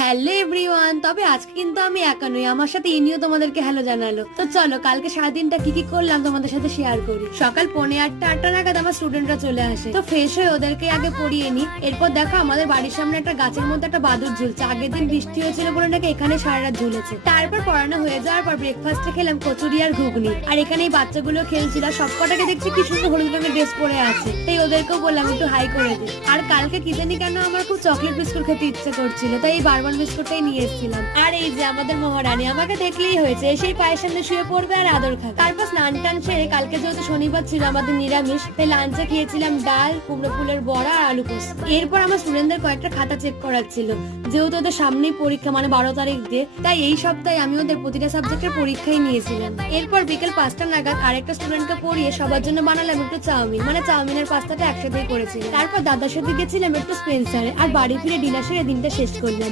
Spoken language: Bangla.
হ্যালো এভরিওয়ান, তবে আজকে কিন্তু আমি একা নই, আমার সাথে ইনিও তোমাদেরকে হ্যালো জানালো। তো চলো কালকে সারাদিনটা কি কি করলাম তোমাদের সাথে শেয়ার করি। সকাল 8:45 নাগাদ আমার স্টুডেন্টরা চলে আসে, তো ফ্রেশ হয়ে ওদেরকে আগে পড়িয়ে নি। এরপর দেখো আমাদের বাড়ির সামনে একটা গাছের মধ্যে একটা বাদুড় ঝুলছে, আগের দিন বৃষ্টি হয়েছিল বলে নাকি এখানে সারা রাত ঝুলেছে। তারপর পড়ানো হয়ে যাওয়ার পর ব্রেকফাস্টে খেলাম কচুরি আর ঘুগনি, আর এখানে এই বাচ্চাগুলো খেলছিল। সবকটাকে দেখছি কি সুন্দর হলুদ রঙের ড্রেস পরে আছে, তাই ওদেরকেও বললাম একটু হাই করে দিই। আর কালকে কি জানি কেন আমার খুব চকলেট বিস্কুট খেতে ইচ্ছে করছিল, তাই এই বারবার বিস্কুটটাই নিয়ে এসেছিলাম। আর এই যে আমাদের মহারানী আমাকে দেখলেই হয়েছে, সেই পায়ের সামনে শুয়ে পড়বে আর আদর খাবে। তারপর স্নান টান সেরে কালকে যেহেতু শনিবার ছিল আমাদের নিরামিষ, তাই লাঞ্চে খেয়েছিলাম ডাল, কুমড়ো ফুলের বড়া আর আলু পোস্ত। এরপর আমার স্টুডেন্টদের কয়েকটা খাতা চেক করার ছিল, যেহেতু ওদের সামনেই পরীক্ষা, মানে 12 তারিখ দিয়ে, তাই এই সপ্তাহে আমি ওদের প্রতিটা সাবজেক্টের পরীক্ষাই নিয়েছিলাম। এরপর বিকেল 5টা নাগাদ আরেকটা স্টুডেন্টকে পড়িয়ে সবার জন্য বানালাম একটু চাউমিন, মানে চাউমিনের পাস্তাটা একসাথেই করেছিলাম। তারপর দাদার সাথে গেছিলাম একটু স্পেন্সারে, আর বাড়ি ফিরে ডিনার সেরে দিনটা শেষ করলাম।